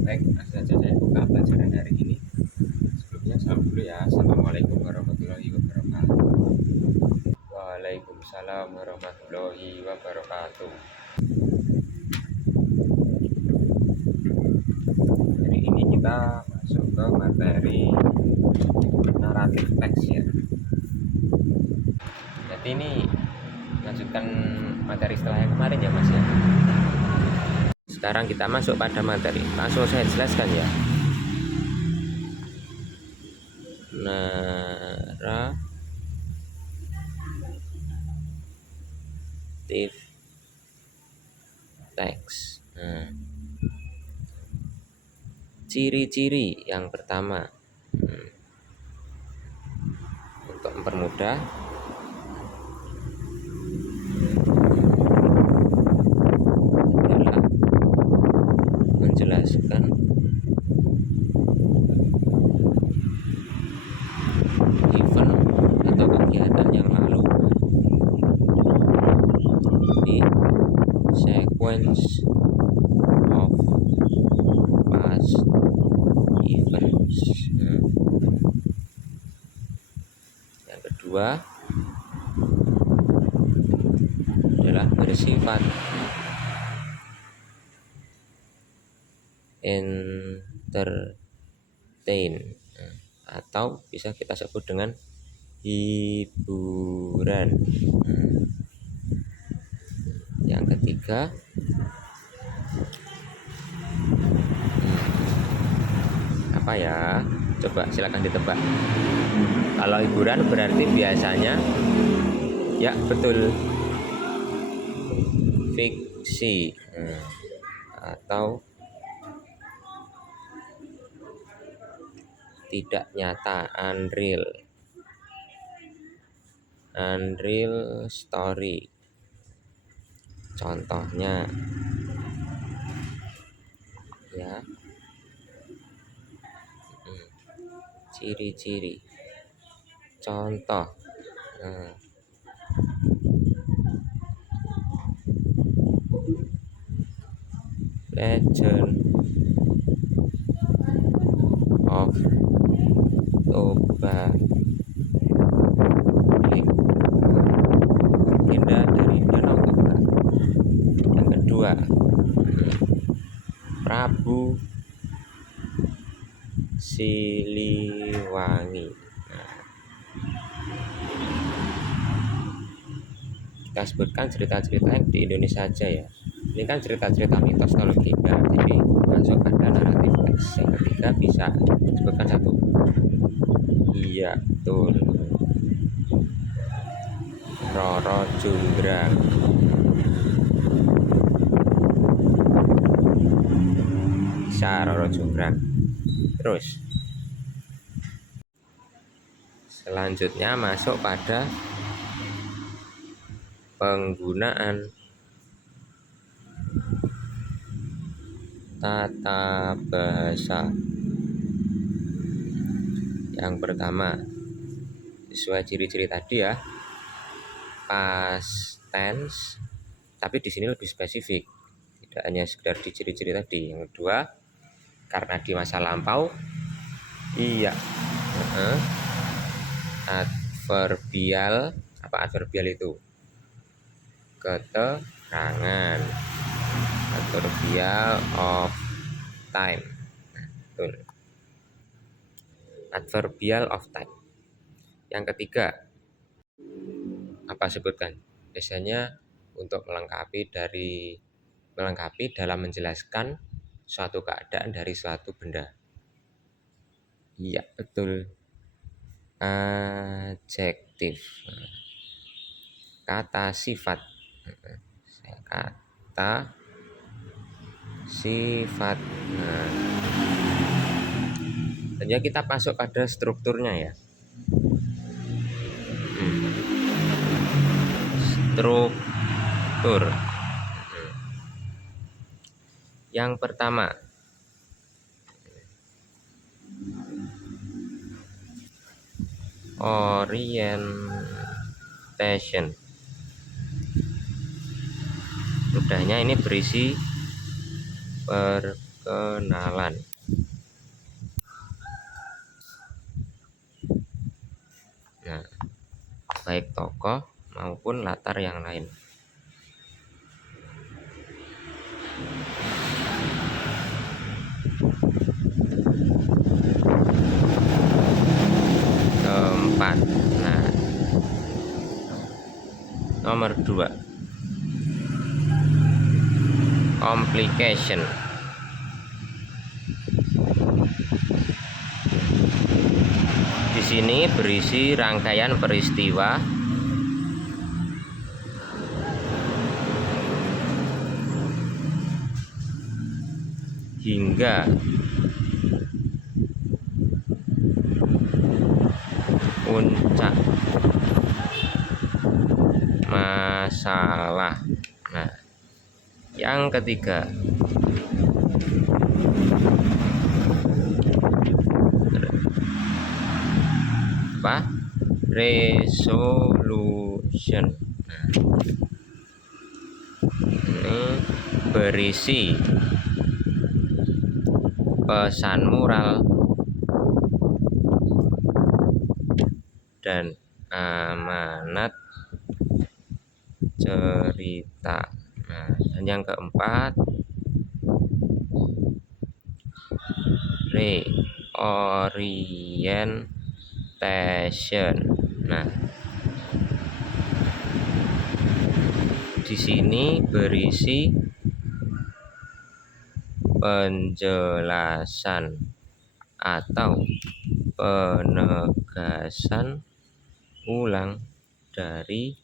Baik, langsung saja saya buka pelajaran hari ini. Sebelumnya salam dulu ya. Assalamualaikum warahmatullahi wabarakatuh. Waalaikumsalam warahmatullahi wabarakatuh. Hari ini kita masuk ke materi naratif teks ya. Jadi ini lanjutkan materi setelah yang kemarin ya Mas ya. Sekarang kita masuk pada materi. Langsung saya jelaskan ya. Naratif teks. Ciri-ciri yang pertama, untuk mempermudah adalah menjelaskan event atau kegiatan yang lalu di sequence of past events. Yang kedua adalah bersifat entertain atau bisa kita sebut dengan hiburan. Yang ketiga apa ya? Coba silakan ditebak. Kalau hiburan berarti biasanya ya betul fiksi atau tidak nyata, unreal story. Contohnya ya, ciri-ciri contoh Legend of Toba, legenda dari Danau Toba. Yang kedua Prabu Siliwangi. Kita sebutkan cerita-cerita yang di Indonesia aja ya. Ini kan cerita-cerita mitos kalau legenda, jadi masuk pada naratif teks. Yang ketiga bisa sebutkan satu. Iya betul, Roro Jonggrang. Bisa Roro Jonggrang. Terus selanjutnya masuk pada penggunaan tata bahasa. Yang pertama, sesuai ciri-ciri tadi ya, past tense, tapi di sini lebih spesifik, tidak hanya sekedar di ciri-ciri tadi. Yang kedua, karena di masa lampau, iya, adverbial. Apa adverbial itu? Keterangan, adverbial of time. Betul, adverbial of time. Yang ketiga apa sebutkan? Biasanya untuk melengkapi dalam menjelaskan suatu keadaan dari suatu benda. Iya betul, adjektif, kata sifat. Kata sifat. Dan ya kita masuk pada strukturnya ya. Struktur. Yang pertama, orientation. Mudahnya ini berisi perkembangan kenalan. Nah, baik tokoh maupun latar yang lain. Keempat. Nah, nomor 2, complication. Di sini berisi rangkaian peristiwa hingga puncak masalah. Nah, yang ketiga, resolution. Nah, ini berisi pesan moral dan amanat cerita. Nah, dan yang keempat, reorientation. Nah, di sini berisi penjelasan atau penegasan ulang dari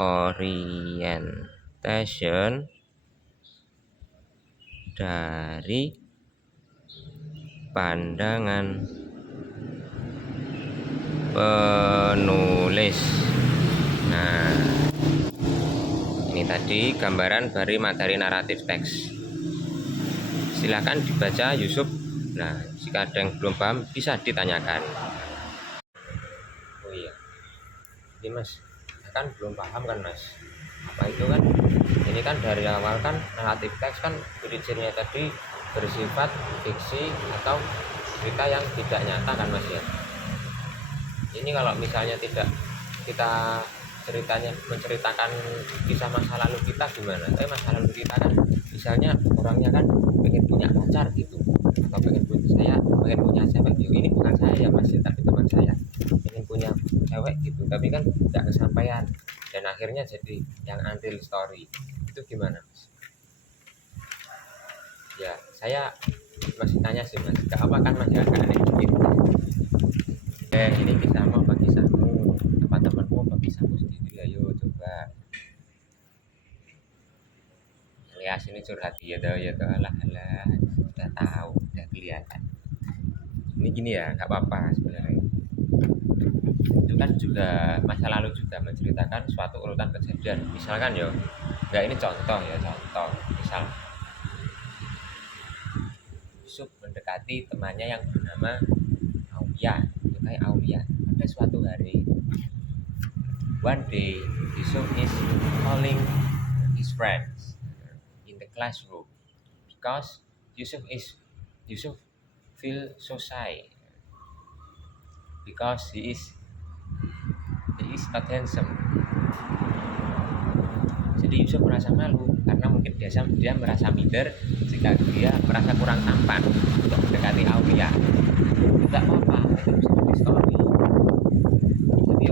orientation dari pandangan penulis. Nah, ini tadi gambaran dari materi naratif teks. Silakan dibaca Yusuf. Nah, jika ada yang belum paham bisa ditanyakan. Oh iya, ini Mas, kan belum paham kan Mas? Apa itu kan? Ini kan dari awal kan naratif teks kan ciri-cirinya tadi bersifat fiksi atau cerita yang tidak nyata kan Mas ya. Ini kalau misalnya tidak kita ceritanya menceritakan kisah masa lalu kita gimana? Tapi masa lalu kita kan misalnya orangnya kan pengen punya pacar gitu, atau pengen punya cewek gitu. Ini bukan saya Mas, tapi teman saya pengen punya cewek gitu, tapi kan tidak kesampaian dan akhirnya jadi yang unreal story. Itu gimana Mas? Ya saya masih tanya sih Mas, gak apa kan Mas ya, gak aneh gitu. Ini kisahmu apa kisahmu, teman-temanmu apa kisahmu sendiri, ayo coba. Ya sini curhat ya tuh alah udah tahu, udah kelihatan. Ini gini ya, nggak apa-apa sebenarnya. Itu kan juga masa lalu juga menceritakan suatu urutan kejadian. Misalkan ya, nggak ini contoh ya, contoh. Misal Yusuf mendekati temannya yang bernama Aulia, menyukai Aulia. Pada suatu hari, one day Yusuf is calling his friends in the classroom because Yusuf feel so shy because he is not handsome. Jadi Yusuf merasa malu karena mungkin dia merasa minder jika dia merasa kurang tampan untuk mendekati Aulia. Tidak apa-apa, itu bisa jadi story. Jadi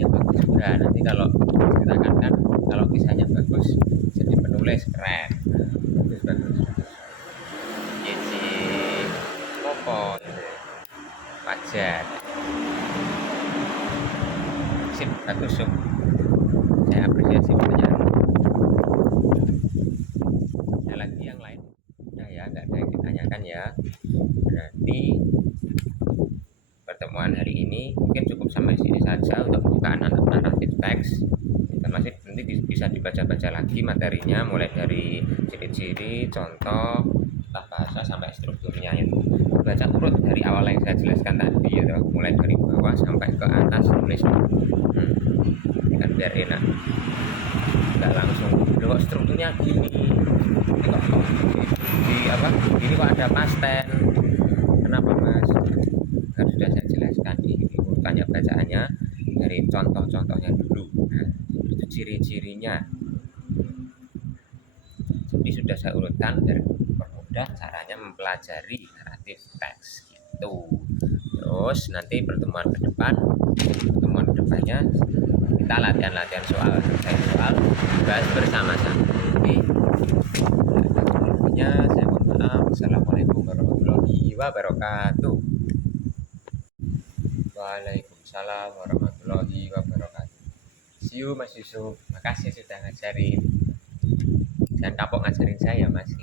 ya bagus juga. Nanti kalau ceritakan kan, kalau kisahnya bagus, jadi penulis keren. Bagus. Jadi Koko, wajar. Sip, bagus Sob. Saya apresiasi banyak. Ada lagi yang lain? Nah ya, nggak ada yang ditanyakan ya. Berarti pertemuan hari ini mungkin cukup sampai sini saja untuk pembukaan naratif teks. Dan masih nanti bisa dibaca-baca lagi materinya, mulai dari ciri-ciri, contoh, tata bahasa sampai strukturnya itu. Baca urut dari awal yang saya jelaskan tadi ya, mulai dari bawah sampai ke atas tulis. Kan biar enak. nggak langsung loh kok strukturnya gini, ini kok di apa ini kok ada pasten, kenapa mas, kan sudah saya jelaskan di urutannya bacaannya dari contoh-contohnya dulu. Nah itu ciri-cirinya, jadi sudah saya urutkan biar mempermudah caranya mempelajari naratif teks gitu. Terus nanti pertemuan kedepannya kita latihan soal, soal bahas bersama-sama. Oke, saya mohon maaf. Assalamualaikum warahmatullahi wabarakatuh. Waalaikumsalam warahmatullahi wabarakatuh. See you Mas Yusuf, makasih sudah ngajarin. Jangan kapok ngajarin saya Mas.